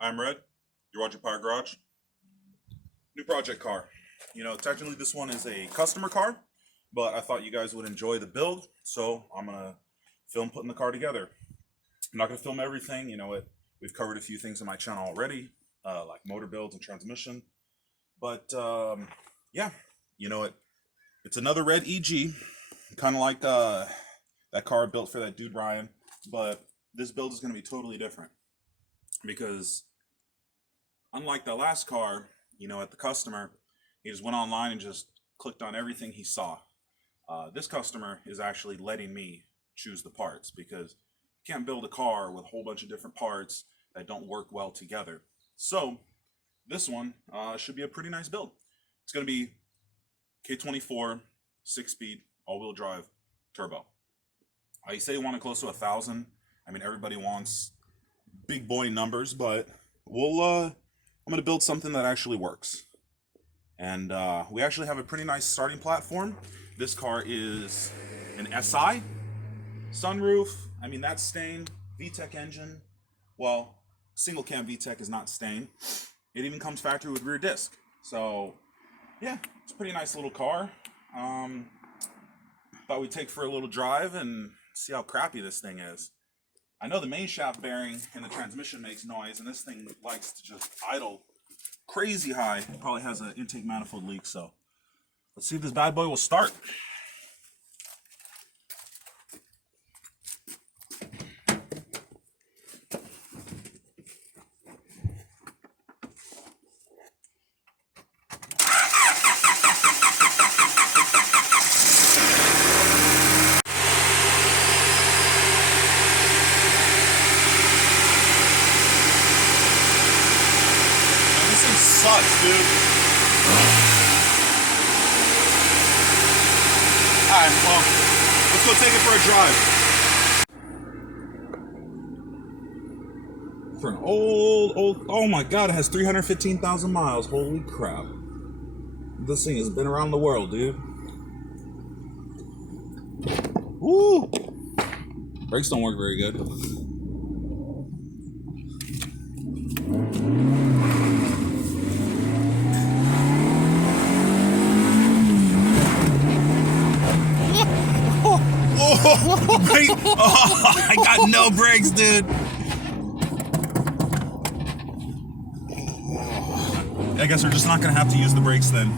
I'm Red. You're watching Power Garage. New project car. You know, technically this one is a customer car, but I thought you guys would enjoy the build, so I'm gonna film putting the car together. I'm not gonna film everything. You know, we've covered a few things on my channel already, like motor builds and transmission. But yeah, you know it's another red EG, kind of like that car I built for that dude Ryan, but this build is gonna be totally different because unlike the last car, you know, at the customer, he just went online and just clicked on everything he saw. This customer is actually letting me choose the parts because you can't build a car with a whole bunch of different parts that don't work well together. So this one should be a pretty nice build. It's going to be K24 6-speed all-wheel drive turbo. You say you want it close to 1,000. I mean, everybody wants big boy numbers, but I'm going to build something that actually works. And we actually have a pretty nice starting platform. This car is an SI, sunroof, I mean that's stained, VTEC engine. Well, single cam VTEC is not stained. It even comes factory with rear disc. So yeah, it's a pretty nice little car. Thought we'd take for a little drive and see how crappy this thing is. I know the main shaft bearing and the transmission makes noise, and this thing likes to just idle crazy high. It probably has an intake manifold leak, so let's see if this bad boy will start. Sucks, dude. Alright, well, let's go take it for a drive. For an old, oh my god, it has 315,000 miles. Holy crap. This thing has been around the world, dude. Woo! Brakes don't work very good. Brake. Oh, I got no brakes, dude. I guess we're just not gonna have to use the brakes then.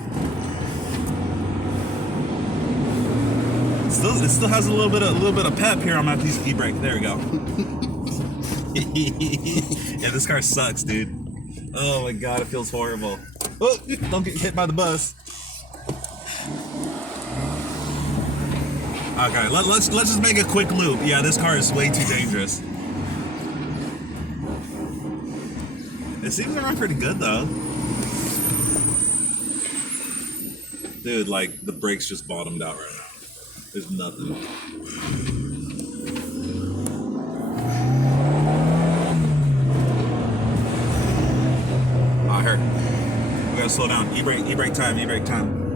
It still has a little bit of pep here. I'm gonna have to use the e-brake. There we go. Yeah, this car sucks, dude. Oh my god, it feels horrible. Oh, don't get hit by the bus. Okay, let's just make a quick loop. Yeah, this car is way too dangerous. It seems to run pretty good though. Dude, like the brakes just bottomed out right now. There's nothing. I heard. We gotta slow down. E-brake time, e-brake time.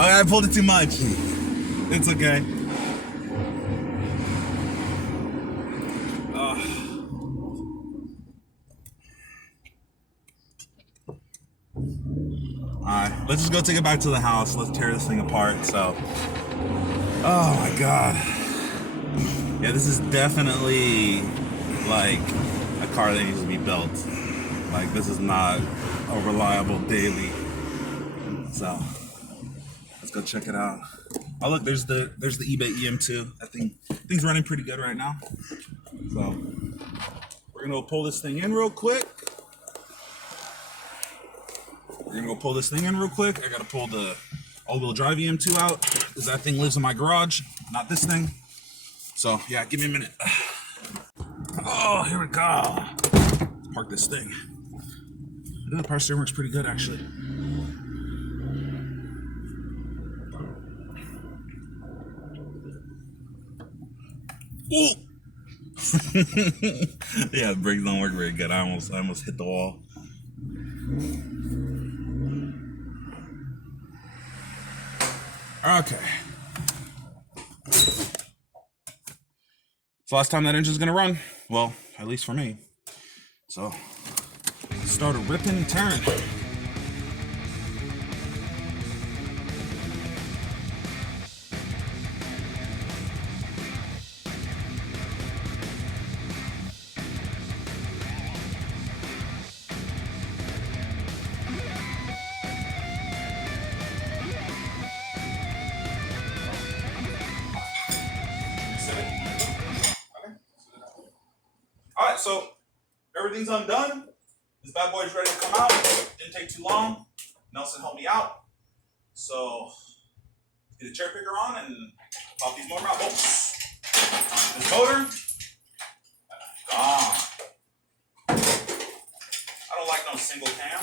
I pulled it too much. It's okay. Alright, let's just go take it back to the house. Let's tear this thing apart. So, oh my god. Yeah, this is definitely like a car that needs to be built. Like, this is not a reliable daily. So let's go check it out. Oh look, there's the eBay EM2. I think thing's running pretty good right now. So we're gonna go pull this thing in real quick. I gotta pull the all-wheel drive EM2 out because that thing lives in my garage, not this thing. So yeah, give me a minute. Oh, here we go. Let's park this thing. The power steering works pretty good actually. Ooh. Yeah, the brakes don't work very good. I almost hit the wall. Okay. It's the last time that engine's gonna run. Well, at least for me. So, started ripping and tearing. Alright, so everything's undone. This bad boy's ready to come out. Didn't take too long. Nelson helped me out. So, get the cherry picker on and pop these motor out. Oops. This motor, gone. I don't like no single cam.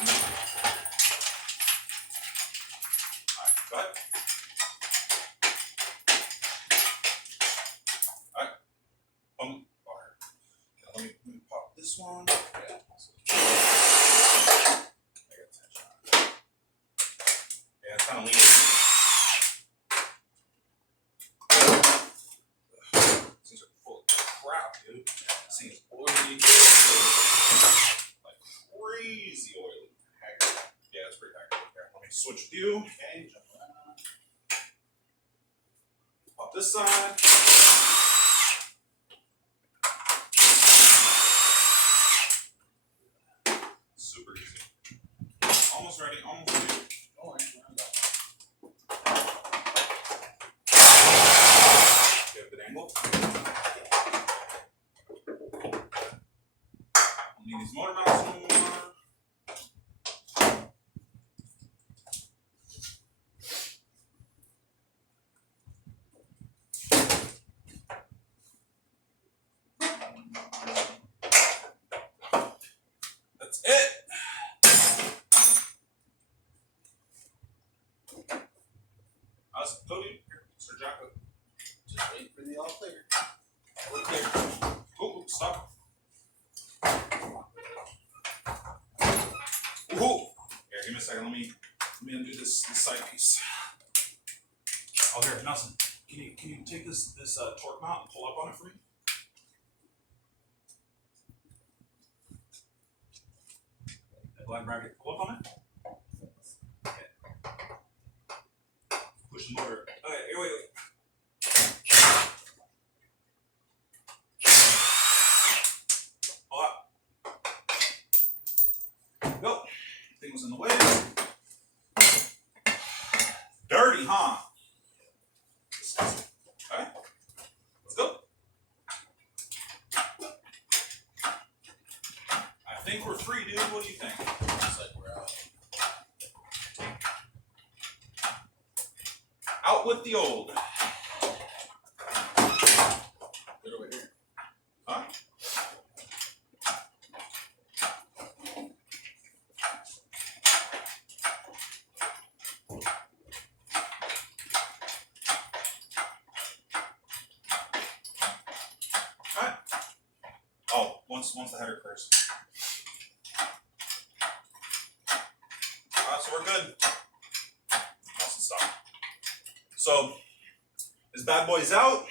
Alright, go ahead. Alright. Let me pop this one. Yeah, it's kind of lean. These are full of crap, dude. This thing is oily. Like crazy oily. Yeah, it's pretty accurate. Here, let me switch view. Okay, jump around. Pop this side. Super easy. Almost ready, almost ready. Oh, I give it an angle. Need these motor mounts some more. That's it. Cody, Sir Jacko. Just wait for the all clear. We're clear. Oh, stop. Woohoo! Here, give me a second. Let me undo this side piece. Oh, here, Nelson. Can you take this torque mount and pull up on it for me? That black bracket, pull up on it. Push the motor. Okay, here we go. Pull up. Go. Thing was in the way. Dirty, huh? Okay. Let's go. I think we're free, dude. What do you think? Looks like we're out. Out with the old. Get over here. Huh? Alright. Oh, once the header clears. Alright, so we're good. Awesome stuff. So, this bad boy's out.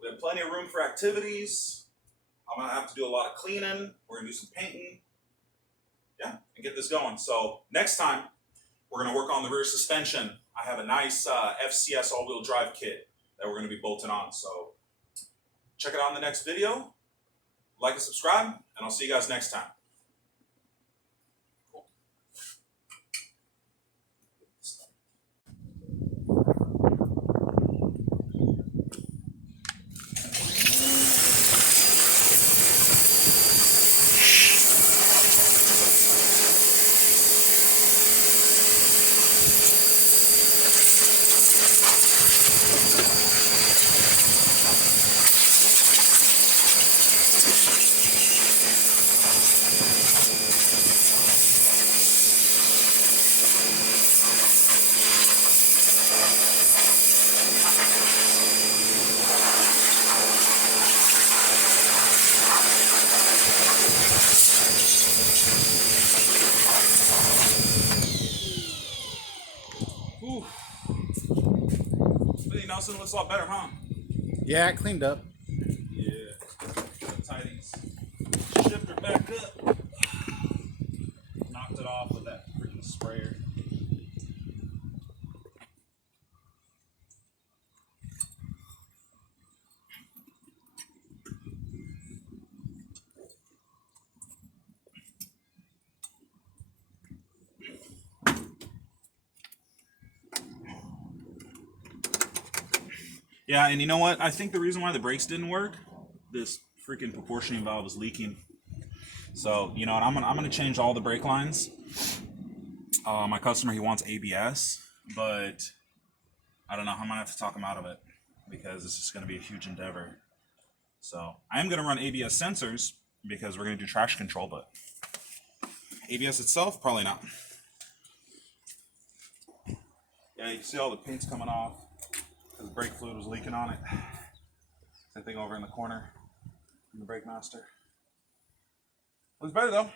We have plenty of room for activities. I'm gonna have to do a lot of cleaning. We're gonna do some painting. Yeah, and get this going. So next time, we're gonna work on the rear suspension. I have a nice FCS all-wheel drive kit that we're gonna be bolting on. So check it out in the next video. Like and subscribe, and I'll see you guys next time. Ooh. Nelson looks a lot better, huh? Yeah, it cleaned up. back up. Knocked it off with that freaking sprayer. Yeah, and you know what? I think the reason why the brakes didn't work, this freaking proportioning valve was leaking. So, you know what? I'm gonna change all the brake lines. My customer, he wants ABS, but I don't know. I'm gonna have to talk him out of it because it's just gonna be a huge endeavor. So I am gonna run ABS sensors because we're gonna do traction control, but ABS itself, probably not. Yeah, you can see all the paint's coming off because brake fluid was leaking on it. Same thing over in the corner in the brake master. Looks better though.